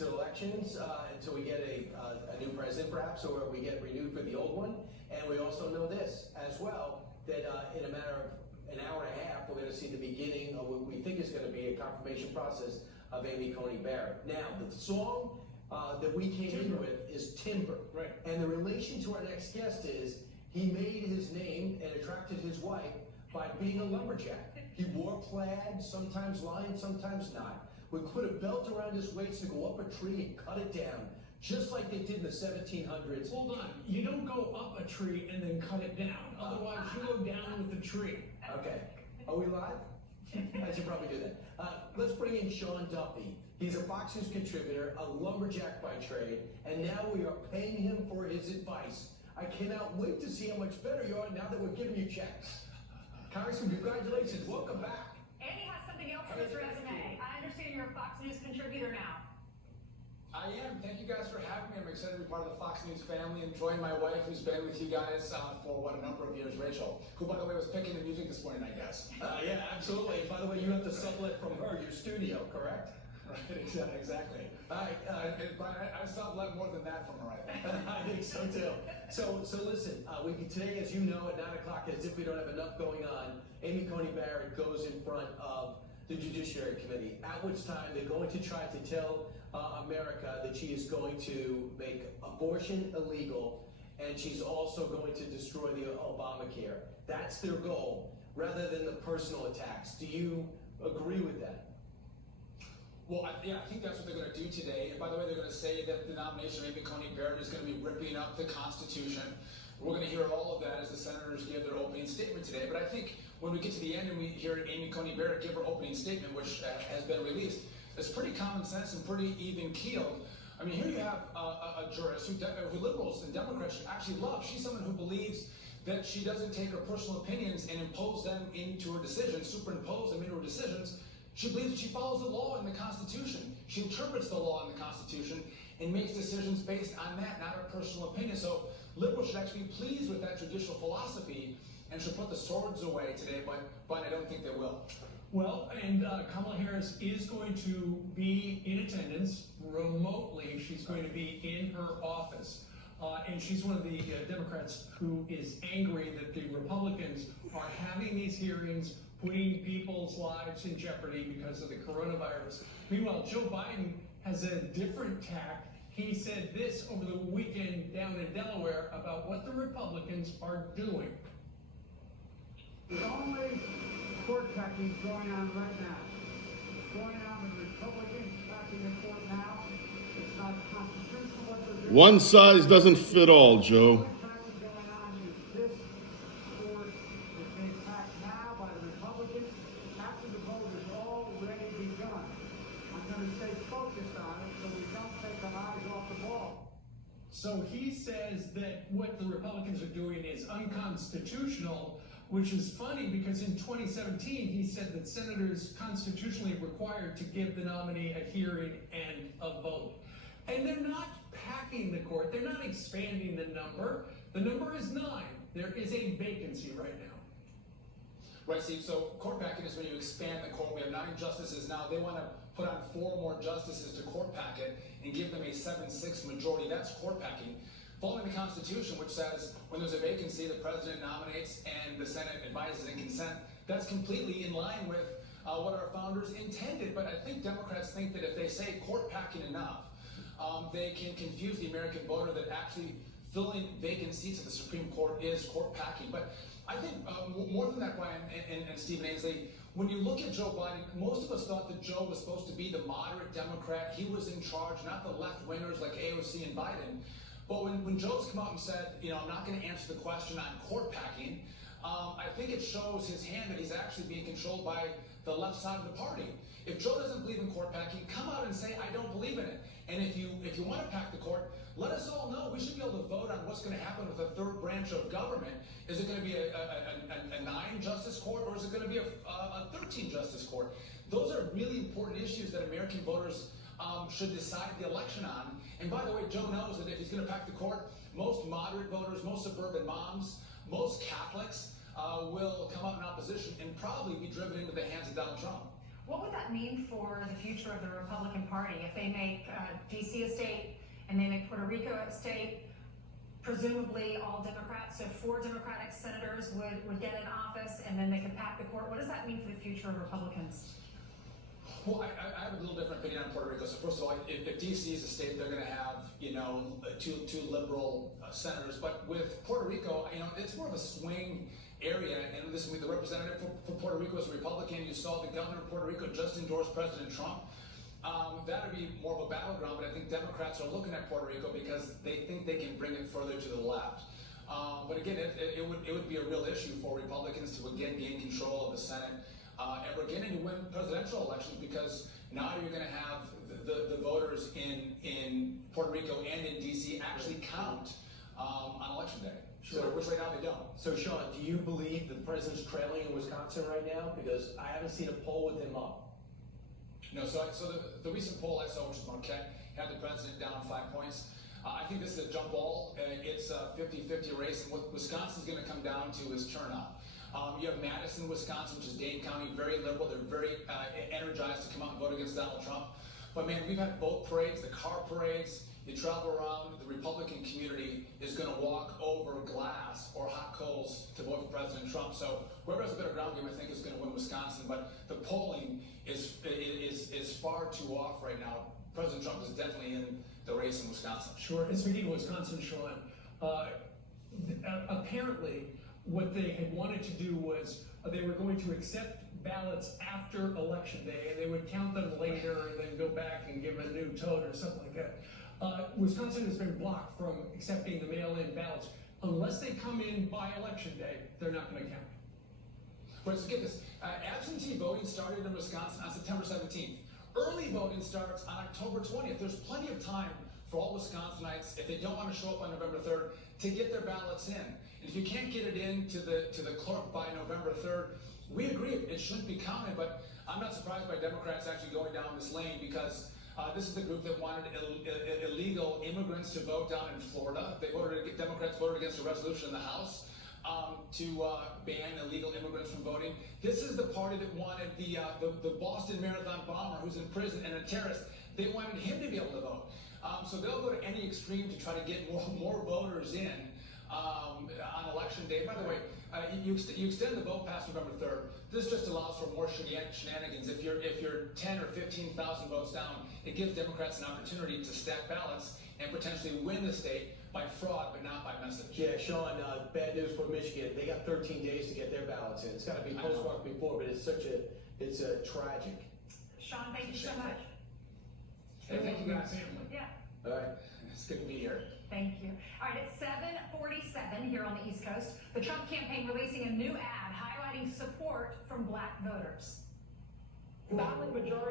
into elections until we get a new president, perhaps, or we get renewed for the old one. And we also know this as well, that in a matter of an hour and a half, we're going to see the beginning of what we think is going to be a confirmation process of Amy Coney Barrett. Now, the song that we came in with is Timber. Right. And the relation to our next guest is he made his name and attracted his wife by being a lumberjack. He wore plaid, sometimes lined, sometimes not. Would put a belt around his waist to go up a tree and cut it down, just like they did in the 1700s. Hold on, you don't go up a tree and then cut it down. Otherwise, you go down with the tree. Okay. Are we live? I should probably do that. Let's bring in Sean Duffy. He's a Fox News contributor, a lumberjack by trade, and now we are paying him for his advice. I cannot wait to see how much better you are now that we're giving you checks. Congressman, congratulations. Welcome back. And he has something else on his resume. I understand you're a Fox News contributor now. I am. Thank you guys for having me. I'm excited to be part of the Fox News family and join my wife, who's been with you guys for a number of years, Rachel, who, by the way, was picking the music this morning, I guess. Yeah, absolutely. And by the way, you have to sublet from her, your studio, correct? Right, exactly. All right. I sublet more than that from her, I think. I think so, too. So listen, today, as you know, at 9 o'clock, as if we don't have enough going on, Amy Coney Barrett goes in front of the Judiciary Committee, at which time they're going to try to tell America that she is going to make abortion illegal, and she's also going to destroy the Obamacare. That's their goal, rather than the personal attacks. Do you agree with that? Well, I think that's what they're going to do today. And by the way, they're going to say that the nomination of Amy Coney Barrett is going to be ripping up the Constitution. We're going to hear all of that as the senators give their opening statement today. But I think when we get to the end and we hear Amy Coney Barrett give her opening statement, which has been released, it's pretty common sense and pretty even-keeled. I mean, here you have a jurist who liberals and Democrats actually love. She's someone who believes that she doesn't take her personal opinions and impose them into her decisions, superimpose them into her decisions. She believes that she follows the law in the Constitution. She interprets the law in the Constitution and makes decisions based on that, not her personal opinion. So liberals should actually be pleased with that judicial philosophy and should put the swords away today, but I don't think they will. Well, and Kamala Harris is going to be in attendance remotely. She's going to be in her office. And she's one of the Democrats who is angry that the Republicans are having these hearings, putting people's lives in jeopardy because of the coronavirus. Meanwhile, Joe Biden has a different tack. He said this over the weekend down in Delaware about what the Republicans are doing. The only court packing going on right now. It's going on with the Republicans packing the court now. It's not constitutional what they're doing. One size doesn't fit all, Joe. The packing going on is this court is being packed now by the Republicans after the vote has already begun. I'm going to stay focused on it so we don't take our eyes off the ball. So he says that what the Republicans are doing is unconstitutional, which is funny because in 2017 he said that senators constitutionally required to give the nominee a hearing and a vote. And they're not packing the court. They're not expanding the number. The number is 9. There is a vacancy right now. Right, Steve. So court packing is when you expand the court. We have 9 justices now. They want to put on 4 more justices to court pack it and give them a 7-6 majority. That's court packing. Following the Constitution, which says when there's a vacancy, the president nominates and the Senate advises and consent. That's completely in line with what our founders intended. But I think Democrats think that if they say court packing enough, they can confuse the American voter that actually filling vacant seats at the Supreme Court is court packing. But I think more than that, Brian and Stephen Ainsley, when you look at Joe Biden, most of us thought that Joe was supposed to be the moderate Democrat. He was in charge, not the left-wingers like AOC and Biden. But when Joe's come out and said, I'm not going to answer the question on court packing, I think it shows his hand that he's actually being controlled by the left side of the party. If Joe doesn't believe in court packing, come out and say, I don't believe in it. And if you want to pack the court, let us all know. We should be able to vote on what's going to happen with the third branch of government. Is it going to be a 9-justice court, or is it going to be a 13-justice court? Those are really important issues that American voters should decide the election on. And by the way, Joe knows that if he's going to pack the court, most moderate voters, most suburban moms, most Catholics will come out in opposition and probably be driven into the hands of Donald Trump. What would that mean for the future of the Republican Party if they make D.C. a state and they make Puerto Rico a state? Presumably all Democrats, so 4 Democratic senators would get in office and then they could pack the court. What does that mean for the future of Republicans? Well, I have a little different opinion on Puerto Rico. So first of all, if D.C. is a state, they're going to have, two liberal senators. But with Puerto Rico, it's more of a swing area. And this will be the representative for Puerto Rico as a Republican. You saw the governor of Puerto Rico just endorse President Trump. That would be more of a battleground, but I think Democrats are looking at Puerto Rico because they think they can bring it further to the left. But again, it would be a real issue for Republicans to again gain control of the Senate ever again and to win presidential elections, because now you're going to have the voters in Puerto Rico and in D.C. actually count on election day. Sure. Which right now they don't. So Sean, do you believe the president's trailing in Wisconsin right now? Because I haven't seen a poll with him up. No, so the recent poll I saw, which is Marquette, had the president down 5 points. I think this is a jump ball. It's a 50-50 race, and what Wisconsin's going to come down to is turnout. You have Madison, Wisconsin, which is Dane County, very liberal. They're very energized to come out and vote against Donald Trump. But man, we've had boat parades, the car parades. You travel around, the Republican community is going to walk over glass or hot coals to vote for President Trump. So whoever has a better ground game, I think, is going to win Wisconsin. But the polling is far too off right now. President Trump is definitely in the race in Wisconsin. Sure. And speaking of Wisconsin, Sean, apparently what they had wanted to do was they were going to accept ballots after Election Day, and they would count them later and then go back and give a new tote or something like that. Wisconsin has been blocked from accepting the mail-in ballots. Unless they come in by Election Day, they're not going to count. But so get this, absentee voting started in Wisconsin on September 17th. Early voting starts on October 20th. There's plenty of time for all Wisconsinites, if they don't want to show up on November 3rd, to get their ballots in. And if you can't get it in to the clerk by November 3rd, we agree it shouldn't be counted, but I'm not surprised by Democrats actually going down this lane, because this is the group that wanted illegal immigrants to vote down in Florida. Democrats voted against a resolution in the House to ban illegal immigrants from voting. This is the party that wanted the Boston Marathon bomber who's in prison and a terrorist. They wanted him to be able to vote. So they'll go to any extreme to try to get more voters in on Election Day. By the way, you extend the vote past November 3rd. This just allows for more shenanigans. If you're 10 or 15,000 votes down, it gives Democrats an opportunity to stack ballots and potentially win the state by fraud, but not by message. Yeah, Sean, bad news for Michigan. They got 13 days to get their ballots in. It's got to be postmarked before, but it's tragic. Sean, thank you so much. Hey, thank you guys. Yeah. All right. It's good to be here. Thank you. All right, it's 7:47 here on the East Coast. The Trump campaign releasing a new ad highlighting support from black voters. Overwhelming majority